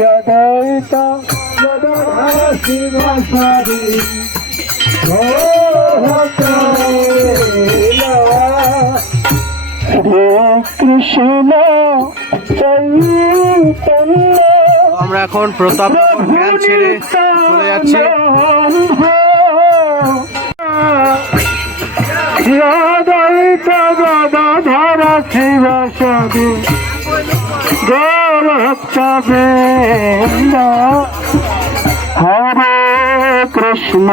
यदैता यदहसि वसरि কৃষ্ণ চৈতন্য। আমরা এখন প্রতাপনগর ভ্যান ছেড়ে চলে যাচ্ছি গদাধর শিব সদি গোরক্ষবেন্দ হরে কৃষ্ণ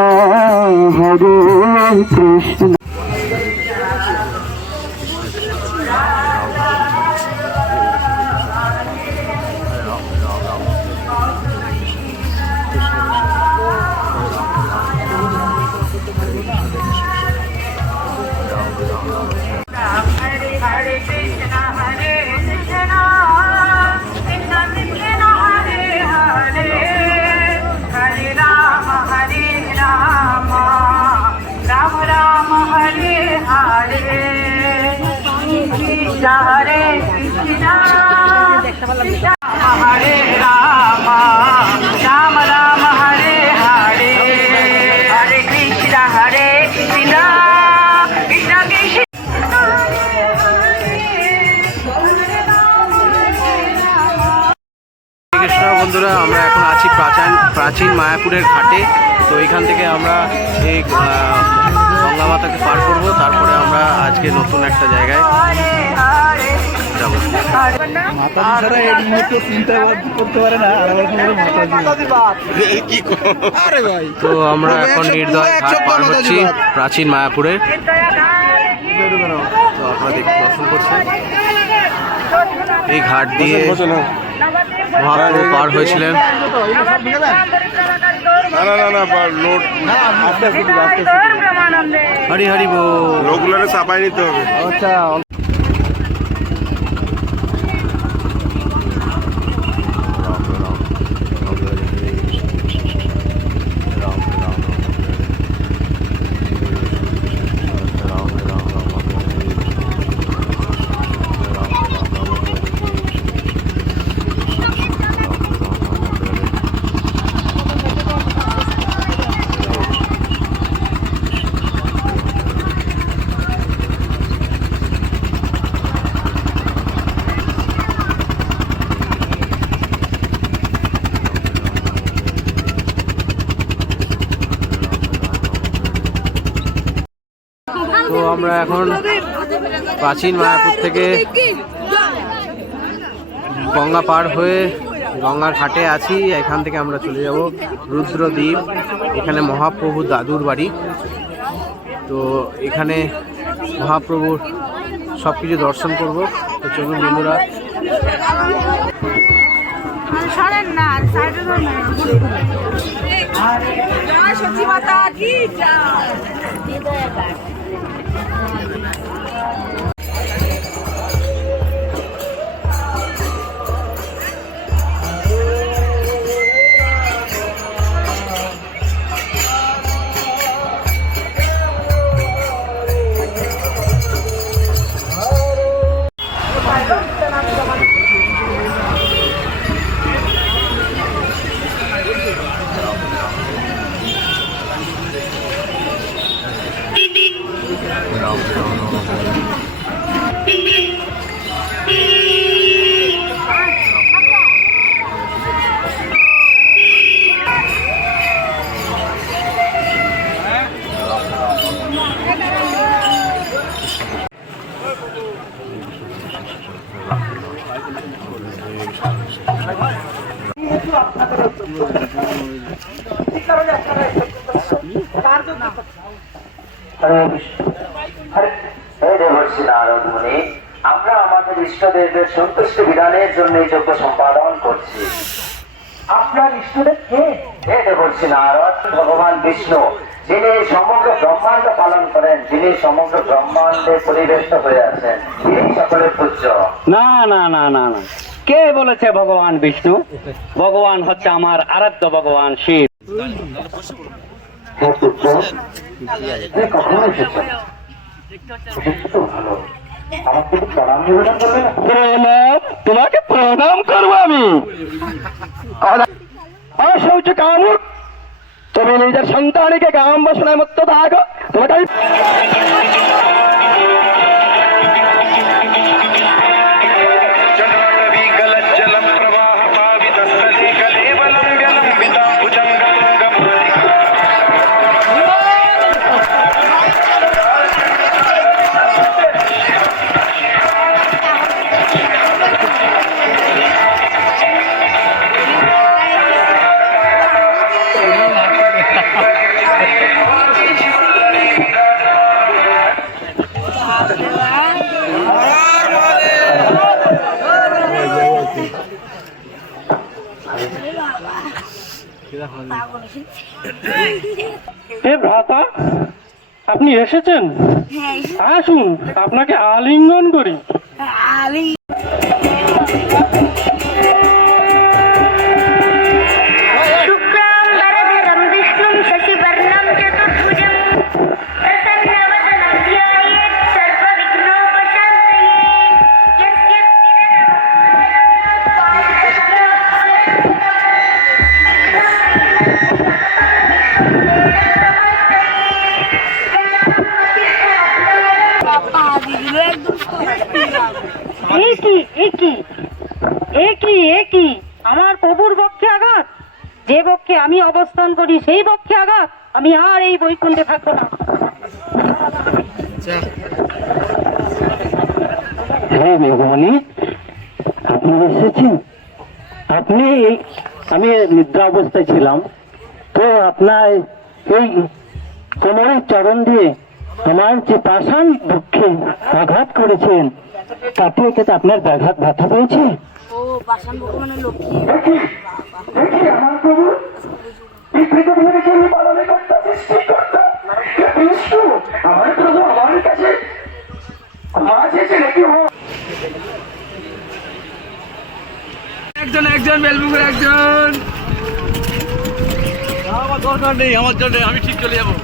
হরে কৃষ্ণ। हरे कृष्णा हरे राम राम राम हरे हरे हरे कृष्णा कृष्ण कृष्ण। কৃষ্ণ বন্ধুরা, আমরা এখন আছি প্রাচীন মায়াপুরের ঘাটে। তো এখান থেকে আমরা এই গঙ্গা মাতাকে পার করব, তারপরে আমরা আজকে নতুন একটা জায়গায় যাব। তো আমরা এখন নির্দয় ঘাট পার হচ্ছি প্রাচীন মায়াপুরের। তো আপনারা দর্শন করছেন এই ঘাট দিয়ে মহাপ্রভু পার হয়েছিলেন। হরি হরি বল, লোকগুলো চাপাই নিতে হবে। আচ্ছা, তো আমরা এখন প্রাচীন মায়াপুর থেকে গঙ্গা পার হয়ে গঙ্গার ঘাটে আছি। এখান থেকে আমরা চলে যাব রুদ্রদ্বীপ, এখানে মহাপ্রভু দাদুর বাড়ি। তো এখানে মহাপ্রভুর সব কিছু দর্শন করব। তো চলুন বন্ধুরা। সত্যি মাতা কি আমরা আমাদের ইষ্টদেবের সন্তুষ্ট বিধানের জন্য যজ্ঞ সম্পাদন করছি। আপনার ইষ্টদেব কে? বলছি নারদ, ভগবান বিষ্ণু, যিনি সমগ্র ব্রহ্মাণ্ড পালন করেন, যিনি সমগ্র ব্রহ্মাণ্ডে পরিবেষ্ট হয়ে আছেন, তিনি সকলের পূজ্য। না না না না না, কে বলেছে ভগবান বিষ্ণু? ভগবান হচ্ছে আমার আরাধ্য ভগবান শিব। কখন এসেছেন? ভালো, আমাকে একটু প্রণাম নিবেদন করবেন? প্রণাম? তোমাকে প্রণাম করবো আমি? অশৌচ কামুক, তুমি নিজের সন্তানকে গ্রাম বসনায় মুক্ত থাকো। তোমাকে আমি এ ভ্রাতা, আপনি এসেছেন? আসুন, আপনাকে আলিঙ্গন করি। शुक्लाम्बरधरं विष्णुं शशिवर्णं चतुर्भुजं प्रसन्नवदनं ध्यायेत् सर्वविघ्नोपशान्तये यस्य একই আমার প্রভুর পক্ষে আঘাত, যে পক্ষে আমি অবস্থান করি সেই পক্ষে আঘাত। আমি আর এই বৈকুণ্ঠে থাকবো না। হ্যাঁ ভগবানী, আপনি এসেছেন? আপনি আমি নিদ্রা অবস্থায় ছিলাম, তো আপনার এই কোমরের চরণ দিয়ে আমার যে পাষাণ বক্ষে আঘাত করেছেন, তাতে তো আপনার ব্যাঘাত ব্যথা পেয়েছে। দেখি আমার প্রভু, এই পৃথিবীর যিনি পালনকর্তা, সৃষ্টিকর্তা, বিষ্ণু, আমার প্রভু আমার কাছে ক্ষমা চেয়েছে নাকি? একজন বেলবুকের একজন। আমার দরকার নেই, আমার জন্য আমি ঠিক চলে যাবো।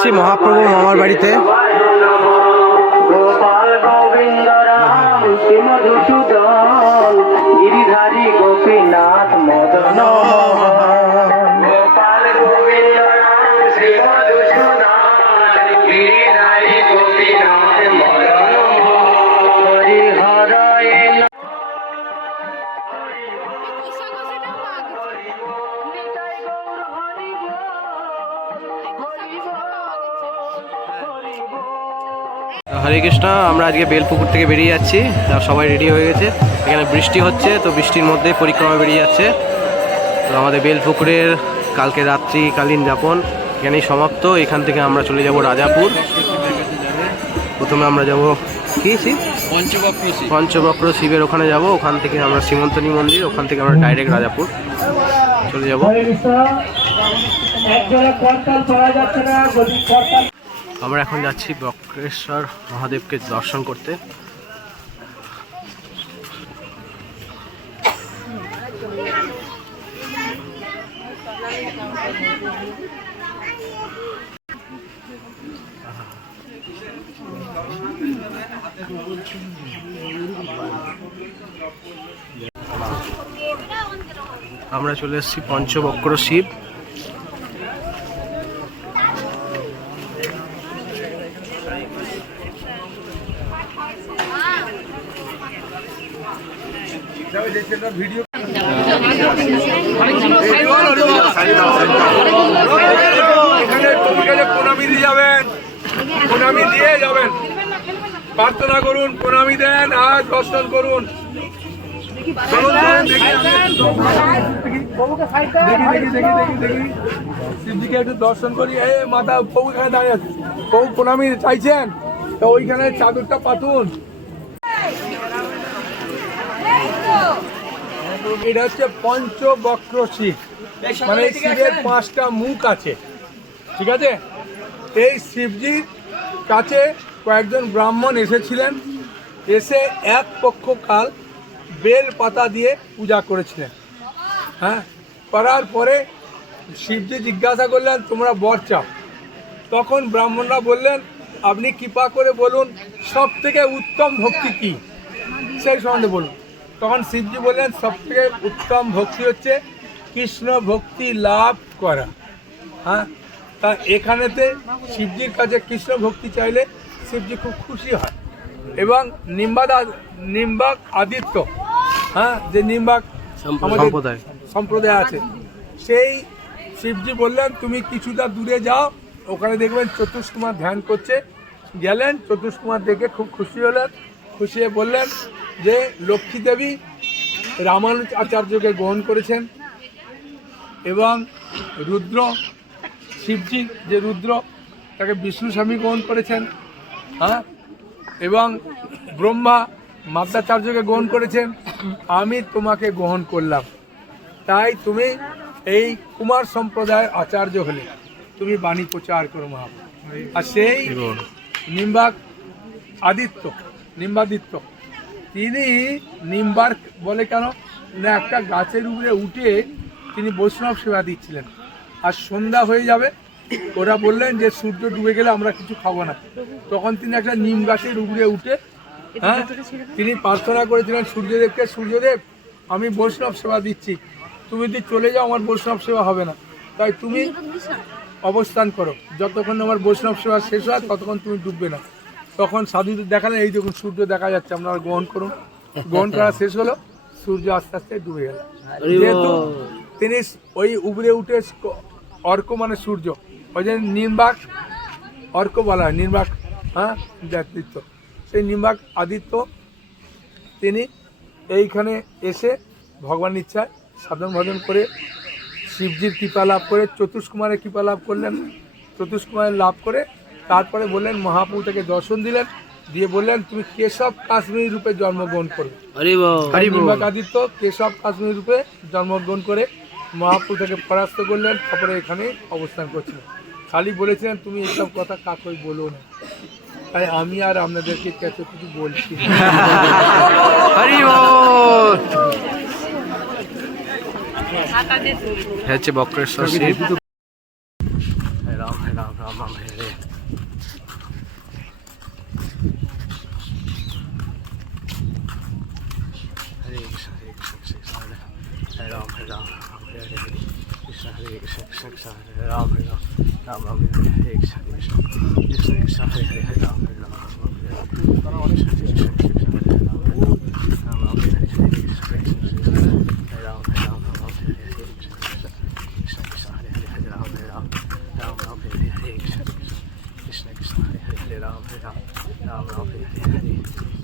এসেছি মহাপ্রভু মামার বাড়িতে। গোপাল গোবিন্দ রাম শ্রী মধুসূদন গিরিধারী গোপীনাথ মদন গোপাল গোবিন্দ রাম শ্রী মধুসূদন গিরিধারী গোপীনাথ মদন হরি হরয়ে হরে কৃষ্ণ। আমরা আজকে বেলপুকুর থেকে বেরিয়ে যাচ্ছি, আর সবাই রেডি হয়ে গেছে। এখানে বৃষ্টি হচ্ছে, তো বৃষ্টির মধ্যে পরিক্রমা বেরিয়ে যাচ্ছে। তো আমাদের বেলপুকুরের কালকে রাত্রিকালীন যাপন এখানেই সমাপ্ত। এখান থেকে আমরা চলে যাব রাজাপুর। প্রথমে আমরা যাব কি শিব পঞ্চবক্র শিবের ওখানে যাব। ওখান থেকে আমরা সীমন্তনী মন্দির, ওখান থেকে আমরা ডাইরেক্ট রাজাপুর চলে যাব। আমরা এখন যাচ্ছি বক্রেশ্বর মহাদেবকে দর্শন করতে। আমরা চলে এসেছি পঞ্চবক্র শিব। প্রণামী দিয়ে যাবেন, প্রণামী দিয়ে যাবেন, প্রার্থনা করুন, প্রণামী দেন, আর দর্শন করুন। শিবজিকে একটু দর্শন করি। এই মাতা প্রভু এখানে দাঁড়িয়ে আছে, প্রভু প্রণামী চাইছেন তো ওইখানে চাদরটা পাতুন। এটা হচ্ছে পঞ্চবক্র শিব, মানে শিবের 5টা মুখ আছে, ঠিক আছে। এই শিবজির কাছে কয়েকজন ব্রাহ্মণ এসেছিলেন, এসে এক পক্ষ কাল বেল পাতা দিয়ে পূজা করেছিলেন। হ্যাঁ, করার পরে শিবজি জিজ্ঞাসা করলেন তোমরা বর চাও। তখন ব্রাহ্মণরা বললেন আপনি কৃপা করে বলুন সব থেকে উত্তম ভক্তি কি, সেই সম্বন্ধে বলুন। তখন শিবজি বললেন সব থেকে উত্তম ভক্তি হচ্ছে কৃষ্ণ ভক্তি লাভ করা। হ্যাঁ, তা এখানেতে শিবজির কাছে কৃষ্ণ ভক্তি চাইলে শিবজি খুব খুশি হয়। এবং নিম্বাক আদিত্য, হ্যাঁ, যে নিম্বাক আমাদের সম্প্রদায় আছে, সেই শিবজি বললেন তুমি কিছুটা দূরে যাও, ওখানে দেখবেন চতুষ্কুমার ধ্যান করছে। গেলেন, চতুষ্কুমার দেখে খুব খুশি হলেন। খুশি হয়ে বললেন যে লক্ষ্মী দেবী রামানুজ আচার্যকে গ্রহণ করেছেন, এবং রুদ্র শিবজি যে রুদ্র তাকে বিষ্ণু স্বামী গ্রহণ করেছেন। হ্যাঁ, এবং ব্রহ্মা মাদ্রাচার্যকে গ্রহণ করেছেন। আমি তোমাকে গ্রহণ করলাম, তাই তুমি এই কুমার সম্প্রদায়ের আচার্য হলে, তুমি বাণী প্রচার করো মা। আর সেই নিম্বাদিত্য তিনি নিম্বার বলে কেন না, একটা গাছের উপরে উঠে তিনি বৈষ্ণব সেবা দিচ্ছিলেন। আর সন্ধ্যা হয়ে যাবে, ওরা বললেন যে সূর্য ডুবে গেলে আমরা কিছু খাবো না। তখন তিনি একটা নিম গাছের উপরে উঠে, হ্যাঁ, তিনি প্রার্থনা করেছিলেন সূর্যদেবকে, সূর্যদেব আমি বৈষ্ণব সেবা দিচ্ছি, তুমি যদি চলে যাও আমার বৈষ্ণব সেবা হবে না, তাই তুমি অবস্থান করো, যতক্ষণ আমার বৈষ্ণব সেবা শেষ হয় ততক্ষণ তুমি ডুববে না। তখন সাধুদের দেখালেন এই দেখুন সূর্য দেখা যাচ্ছে, আপনারা গ্রহণ করুন। গ্রহণ করা শেষ হলো, সূর্য আস্তে আস্তে ডুবে গেল। যেহেতু তিনি ওই উপরে উঠে অর্ক মানে সূর্য, ওই জন্য নিম্বাক অর্ক বলা হয়, নিম্বাক, হ্যাঁ, আদিত্য। সেই নিম্বাক আদিত্য তিনি এইখানে এসে ভগবানের ইচ্ছায় সাধন ভজন করে শিবজির কৃপা লাভ করে চতুষ্কুমারের কৃপা লাভ করলেন। চতুষ্কুমারের লাভ করে তারপরে বললেন মহাপ্রভু তাকে দর্শন দিলেন, দিয়ে বললেন তুমি কেশব কাশ্মীরি রূপে জন্মগ্রহণ করবে। নিম্বাক আদিত্য কেশব কাশ্মীরি রূপে জন্মগ্রহণ করে মহাপ্রভু তাকে পরাস্ত করলেন, তারপরে এখানে অবস্থান করছিলেন। খালি বলেছিলেন তুমি এইসব কথা কাকই বলো না, তাই আমি আর আপনাদেরকে কাছে কিছু বলছি। হচ্ছে Bakreshwar Shiva. Ram Ram Ram Ram. Ram Hare Hare Krishna Hare Krishna Krishna Krishna Hare Ram Hare Ram Ram Ram Hare Hare Krishna Krishna Krishna Krishna Hare Hare Hare Ram Hare Ram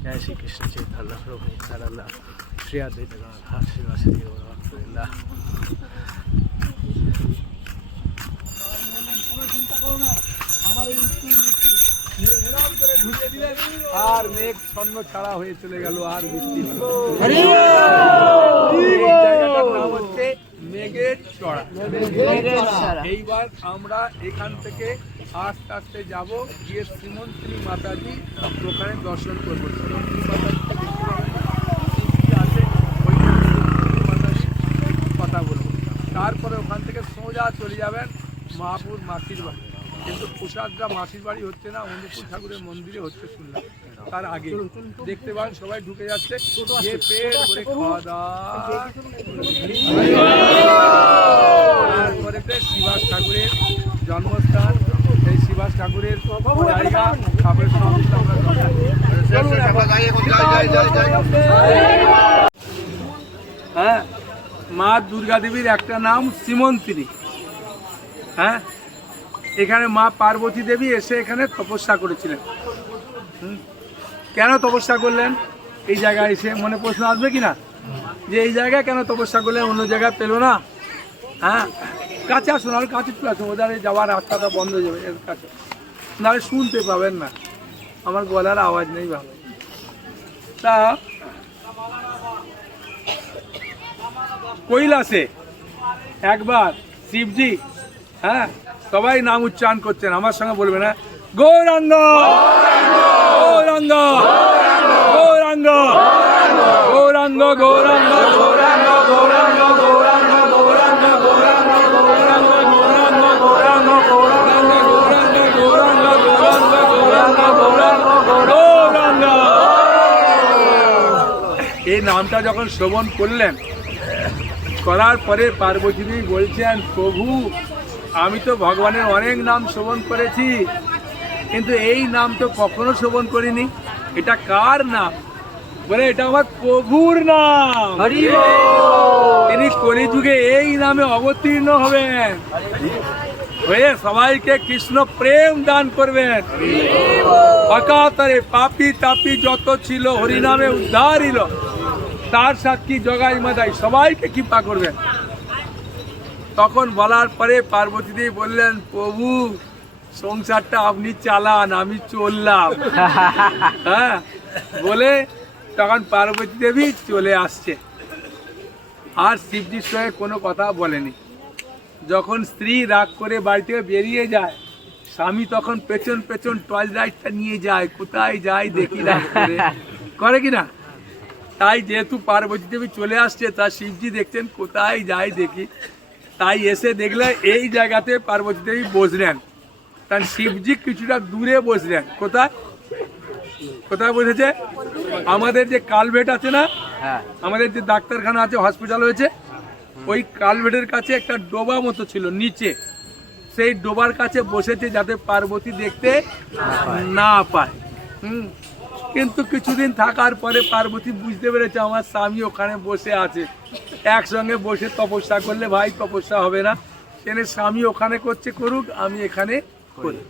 जय श्री कृष्ण चैतन्य प्रभु नित्यानंद श्री अद्वैत गदाधर श्रीवासदि गौरभक्तवृंद। আর মেঘ ছন্ন ছাড়া হয়ে চলে গেল, আর বৃষ্টি হলো। এই জায়গাটার নাম হচ্ছে মেঘের চড়া। এইবার আমরা এখান থেকে আস্তে আস্তে যাব, গিয়ে শ্রীমন্ত্রী মাতাজি ওখানে দর্শন করবো। শ্রীমন্ত্রী মাতাজি আছে, কথা বলবো। তারপরে ওখান থেকে সোজা চলে যাবেন মহাপুর মাসির বাড়ি। কিন্তু প্রসাদটা মাসির বাড়ি হচ্ছে না, অনুকূল ঠাকুরের মন্দিরে হচ্ছে শুনলাম। তার আগে দেখতে পান সবাই ঢুকে যাচ্ছে, যে পেট করে খাওয়া দাওয়া। তারপরে শিবাস ঠাকুরের জন্মস্থান, এই শিবাস ঠাকুরের জায়গা। তারপরে হ্যাঁ, মা দুর্গা দেবীর একটা নাম শ্রীমন্ত্রী। হ্যাঁ, এখানে মা পার্বতী দেবী এসে এখানে তপস্যা করেছিলেন। কেন তপস্যা করলেন এই জায়গায় এসে? মনে প্রশ্ন আসবে কি না, যে এই জায়গায় কেন তপস্যা করলেন, অন্য জায়গায় পেল না? হ্যাঁ, কাছে আসুন, আর কাছে চলে আসুন, ওদের যাওয়ার রাস্তাটা বন্ধ হয়ে যাবে। এর কাছে নাহলে শুনতে পাবেন না, আমার গলার আওয়াজ নেই ভালো। তা কৈলাসে একবার শিবজি, হ্যাঁ, সবাই নাম উচ্চারণ করছেন, আমার সঙ্গে বলবেন, হ্যাঁ, গৌরাঙ্গ গৌরাঙ্গ গৌরাঙ্গ গৌরাঙ্গ গৌরাঙ্গ গৌরাঙ্গ গৌরাঙ্গ গৌরাঙ্গ গৌরাঙ্গ গৌরাঙ্গ গৌরাঙ্গ গৌরাঙ্গ গৌরাঙ্গ গৌরাঙ্গ গৌরাঙ্গ গৌরাঙ্গ। এই নামটা যখন শ্রবণ করলেন, করার পরে পার্বতী দেবী বলছেন, প্রভু আমি তো ভগবানের অনেক নাম শ্রবণ করেছি, কিন্তু এই নাম তো কখনো শ্রবণ করিনি। এটা কার নাম? বলে এটা আমার প্রভুর নাম। তিনি কলিযুগে এই নামে অবতীর্ণ হবেন, হয়ে সবাইকে কৃষ্ণ প্রেম দান করবেন। অকাতরে পাপি তাপি যত ছিল হরিনামে উদ্ধার হইল, তার সাক্ষী জগাই মাদাই সবাইকে কৃপা করবেন। তখন বলার পরে পার্বতী দেবী বললেন, প্রভু সংসারটা আপনি চালান, আমি চললাম। হ্যাঁ, বলে তখন পার্বতী দেবী চলে আসছে, আর শিবজির সঙ্গে কোনো কথা বলেনি। যখন স্ত্রী রাগ করে বাড়ি থেকে বেরিয়ে যায়, স্বামী তখন পেছন পেছন টর্চ লাইটটা নিয়ে যায়, কোথায় যায় দেখি না, করে কিনা। তাই যেহেতু পার্বতী দেবী চলে আসছে, তা শিবজি দেখছেন কোথায় যায় দেখি, তাই এসে দেখলে এই জায়গাতে পার্বতী দেবী বসলেন। তাই শিবজি কিছুটা দূরে বসলেন। কোথায় কোথায় বসেছে? আমাদের যে কালভেট আছে না, আমাদের যে ডাক্তারখানা আছে, হসপিটাল হয়েছে, ওই কালভেটের কাছে একটা ডোবা মতো ছিল নিচে, সেই ডোবার কাছে বসেছে যাতে পার্বতী দেখতে না পায়। কিন্তু কিছুদিন থাকার পরে পার্বতী বুঝতে পেরেছে আমার স্বামী ওখানে বসে আছে, একসঙ্গে বসে তপস্যা করলে ভাই তপস্যা হবে না, সেখানে স্বামী ওখানে করছে, করুক, আমি এখানে করি।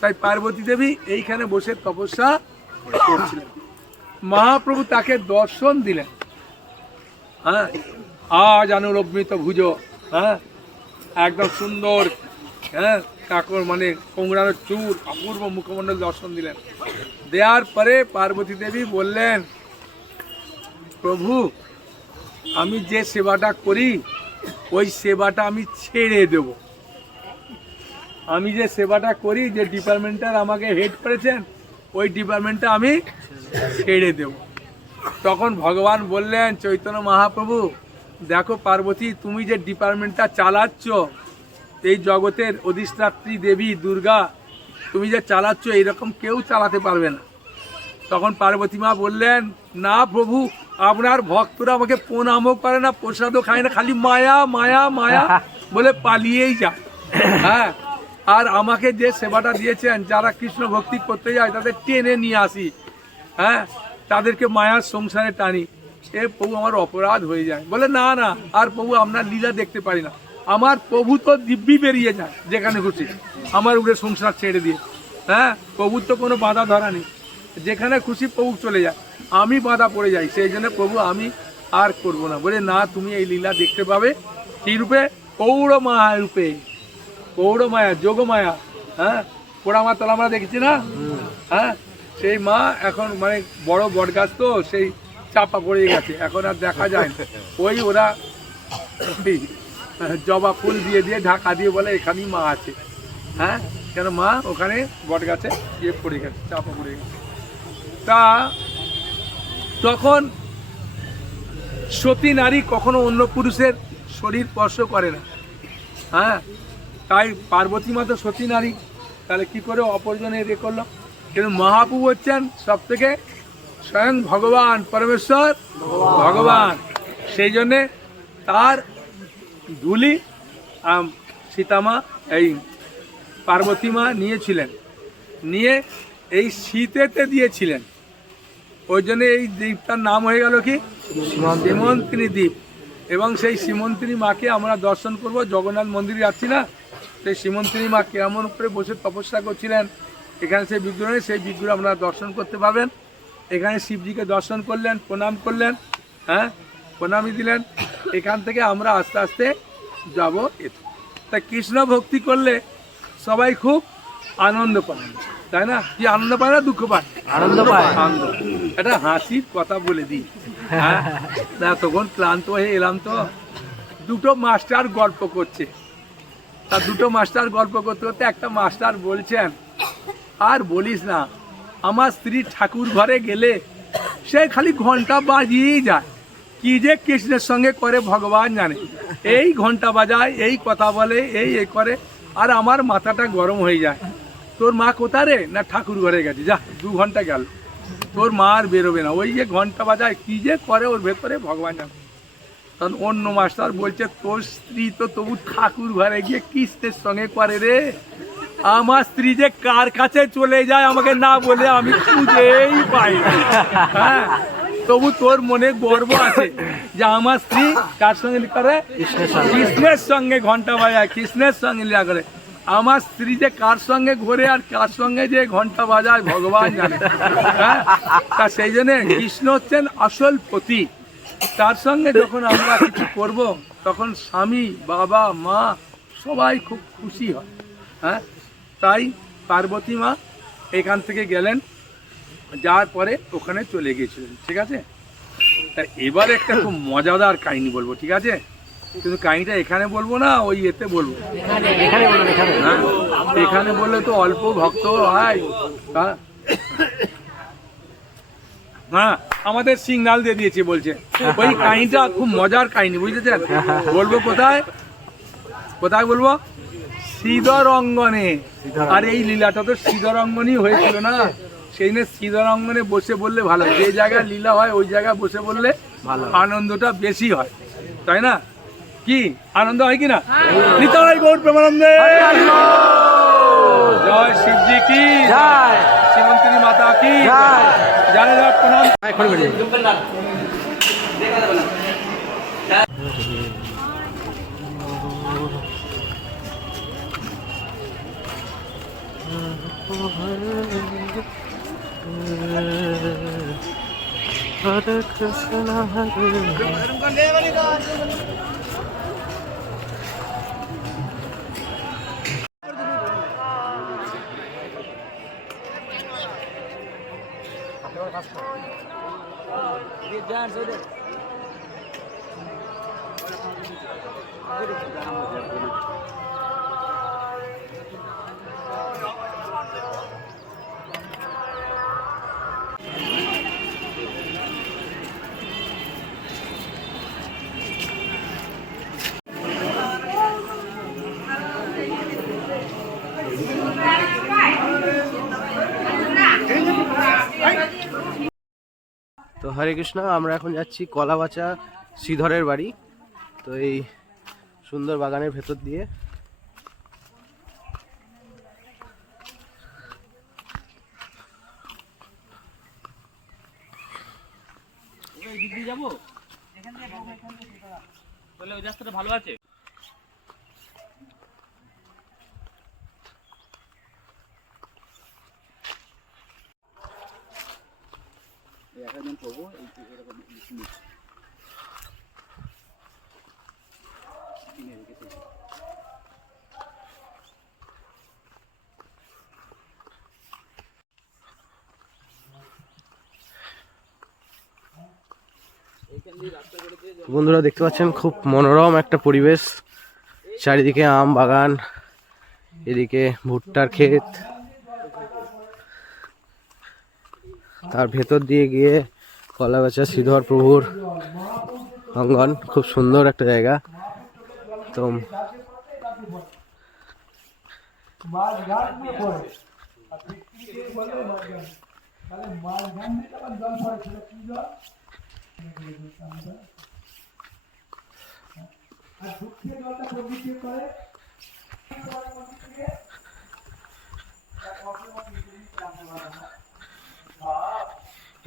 তাই পার্বতী দেবী এইখানে বসে তপস্যা করছিলেন। মহাপ্রভু তাকে দর্শন দিলেন। হ্যাঁ, আজ অনুরম্বিত ভুজ, হ্যাঁ, একদম সুন্দর, হ্যাঁ, কাকর মানে কোংড়ানোর চুল, অপূর্ব মুখমণ্ডল দর্শন দিলেন। দেওয়ার পরে পার্বতী দেবী বললেন, প্রভু আমি যে সেবাটা করি ওই সেবাটা আমি ছেড়ে দেব। আমি যে সেবাটা করি, যে ডিপার্টমেন্টার আমাকে হেড করেছেন, ওই ডিপার্টমেন্টটা আমি ছেড়ে দেব। তখন ভগবান বললেন, চৈতন্য মহাপ্রভু, দেখো পার্বতী, তুমি যে ডিপার্টমেন্টটা চালাচ্ছ, এই জগতের অধিষ্ঠাত্রী দেবী দুর্গা, তুমি যে চালাচ্ছ এইরকম কেউ চালাতে পারবে না। তখন পার্বতী মা বললেন, না প্রভু, আপনার ভক্তরা আমাকে প্রণামও করে না, প্রসাদও খায় না, খালি মায়া মায়া মায়া বলে পালিয়েই যায়। হ্যাঁ, আর আমাকে যে সেবাটা দিয়েছেন, যারা কৃষ্ণ ভক্তি করতে যায় তাদের টেনে নিয়ে আসি, হ্যাঁ, তাদেরকে মায়ার সংসারে টানি। এ প্রভু আমার অপরাধ হয়ে যায়। বলে না না, আর প্রভু আপনার লীলা দেখতে পারি না। আমার প্রভু তো দিব্যি বেরিয়ে যায় যেখানে খুশি, আমার উপরে সংসার ছেড়ে দিয়ে। হ্যাঁ, প্রভুর তো কোনো বাধা ধরা নেই, যেখানে খুশি প্রভু চলে যায়, আমি বাধা পড়ে যাই। সেই জন্য প্রভু আমি আর করবো না। বলে না, তুমি এই লীলা দেখতে পাবে কি রূপে? পৌড় মায়া রূপে, পৌড় মায়া, যোগ মায়া। হ্যাঁ, পোড়া মা তলা আমরা দেখেছি না? হ্যাঁ, সেই মা এখন মানে বড় বট গাছ তো, সেই চাপা পড়ে গেছে, এখন আর দেখা যায় না। ওই ওরা জবা ফুল দিয়ে দিয়ে ঢাকা দিয়ে বলে এখানেই মা আছে। হ্যাঁ, কেন মা ওখানে বট গাছে ইয়ে পড়ে গেছে, চাপা পড়ে গেছে। তা তখন সতী নারী কখনো অন্য পুরুষের শরীর স্পর্শ করে না। হ্যাঁ, তাই পার্বতী মা তো সতী নারী, তাহলে কি করে অপরজনে এ করলো? কিন্তু মহাপ্রভু হচ্ছেন সব থেকে স্বয়ং ভগবান, পরমেশ্বর ভগবান। সেই জন্যে তার ধুলি সীতামা এই পার্বতী মা নিয়েছিলেন, নিয়ে এই শীতেতে দিয়েছিলেন। ওই জন্য এই দ্বীপটার নাম হয়ে গেল কি? সীমন্তিনী দ্বীপ। এবং সেই সীমন্তিনী মাকে আমরা দর্শন করব। জগন্নাথ মন্দিরে যাচ্ছি না, সেই সীমন্তিনী মা কেমন উপরে বসে তপস্যা করছিলেন, এখানে সেই বিগ্রহ, সেই বিগ্রহ আপনারা দর্শন করতে পাবেন। এখানে শিবজিকে দর্শন করলেন, প্রণাম করলেন, হ্যাঁ, প্রণামী দিলেন। এখান থেকে আমরা আস্তে আস্তে যাব এতে। তা কৃষ্ণ ভক্তি করলে সবাই খুব আনন্দ পায়, তাই না? কি আনন্দ পায় না দুঃখ পায়? আনন্দ পায়। আনন্দ। এটা হাসির কথা বলে দিই। হ্যাঁ, তখন ক্লান্ত হয়ে এলাম তো, দুটো মাস্টার গল্প করছে। তা দুটো মাস্টার গল্প করতে করতে একটা মাস্টার বলছেন, আর বলিস না, আমার স্ত্রী ঠাকুর ঘরে গেলে সে খালি ঘন্টা বাজিয়েই যায়, কি যে কৃষ্ণের সঙ্গে করে ভগবান জানে। এই ঘন্টা বাজায়, এই কথা বলে, এই এ করে, আর আমার মাথাটা গরম হয়ে যায়। তোর মা কোথা রে? না ঠাকুর ঘরে গেছে। যা, 2 ঘন্টা গেল, তোর মা আর বেরোবে না। ওই যে ঘন্টা বাজায়, কি যে করে ওর ভেতরে ভগবান জানে। তখন অন্য মাস্টার বলছে, তোর স্ত্রী তো তবু ঠাকুর ঘরে গিয়ে কৃষ্ণের সঙ্গে করে রে, আমার স্ত্রী যে কার কাছে চলে যায় আমাকে না বলে আমি খুঁজেই পাই না। হ্যাঁ, তবু তোর মনে গর্ব আছে যে আমার স্ত্রী কার সঙ্গে করে? কৃষ্ণের সঙ্গে ঘন্টা বাজায়, কৃষ্ণের সঙ্গে লীলা করে। আমার স্ত্রী যে কার সঙ্গে ঘোরে আর কার সঙ্গে যে ঘন্টা বাজায় ভগবান জানে। হ্যাঁ, তা সেই জন্য কৃষ্ণ হচ্ছেন আসল পতি। তার সঙ্গে যখন আমরা কিছু করব, তখন স্বামী, বাবা, মা সবাই খুব খুশি হয়। হ্যাঁ, তাই পার্বতী মা এখান থেকে গেলেন, যাওয়ার পরে ওখানে চলে গিয়েছিলেন। ঠিক আছে? তা এবার একটা খুব মজাদার কাহিনী বলবো, ঠিক আছে? কিন্তু কাহিনীটা এখানে বলবো না, ওই এতে বলবো। হ্যাঁ, এখানে বললে তো অল্প ভক্ত হয়। হ্যাঁ, আমাদের সিগন্যাল দিয়ে দিয়েছে, বলছে ওই কাহিনীটা খুব মজার কাহিনী, বুঝতেছেন? বলবো কোথায় কোথায় বলবো? শ্রীধর অঙ্গনে। আর এই লীলাটা তো শ্রীধর অঙ্গনই হয়েছিল না, সেই জন্য শ্রীধর অঙ্গনে বসে বললে ভালো। যে জায়গায় লীলা হয় ওই জায়গায় বসে বললে আনন্দটা বেশি হয়, তাই না? কি আনন্দ হয় কিনা? নিতাই গৌর প্রেমানন্দে জয়, শিবজি কি জয়, শ্রীমন্তিনী মাতা কি জয়। জানে যা প্রণাম। হরে কৃষ্ণ হরে তো হরে কৃষ্ণ। আমরা এখন যাচ্ছি কলাবাচা শ্রীধরের বাড়ি। তো এই সুন্দর বাগানের ভেতর দিয়ে যাবো, এখান থেকে তাহলে ওই রাস্তাটা ভালো আছে। বন্ধুরা দেখতে পাচ্ছেন খুব মনোরম একটা পরিবেশ, চারিদিকে আম বাগান, এদিকে ভুট্টার ক্ষেত, তার ভেতর দিয়ে গিয়ে কলাগাছা শ্রীধর প্রভুর অঙ্গন। খুব সুন্দর একটা জায়গা। তো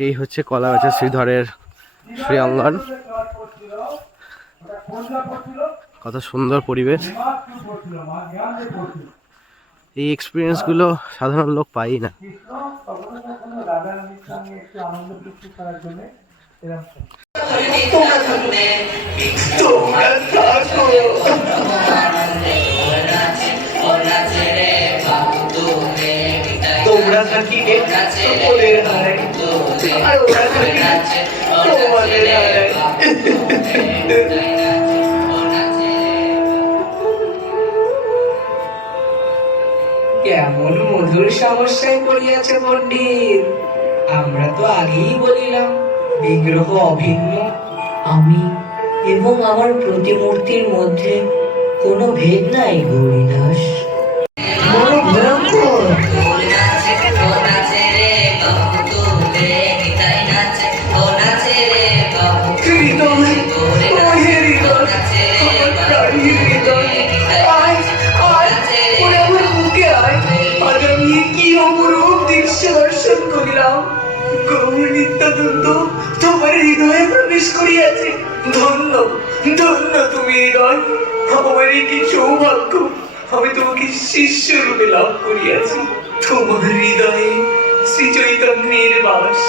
এই হচ্ছে কলাগাছা শ্রীধরের শ্রী অঙ্গন। কত সুন্দর পরিবেশ। এই এক্সপিরিয়েন্স গুলো সাধারণ লোক পাই না। তোমরা থাকি ওদের হারাই, আর ওরা থাকি তোমাদের হারাই। কেমন মধুর সমস্যায় পড়িয়াছে পণ্ডিত। আমরা তো আগেই বলিলাম বিগ্রহ অভিন্ন। আমি এবং আমার প্রতিমূর্তির মধ্যে কোনো ভেদ নাই গৌরীদাস। বড় ভয়ঙ্কর। দর্শন করিলাম গৌর নিত্যানন্দ তোমার হৃদয়ে প্রবেশ করিয়াছে। ধন্য ধন্য তুমি হৃদয়, আমার কি সৌভাগ্য। আমি তোমাকে শিষ্য রূপে লাভ করিয়াছি। তোমার হৃদয়ে শ্রী চৈতন্যের বাস।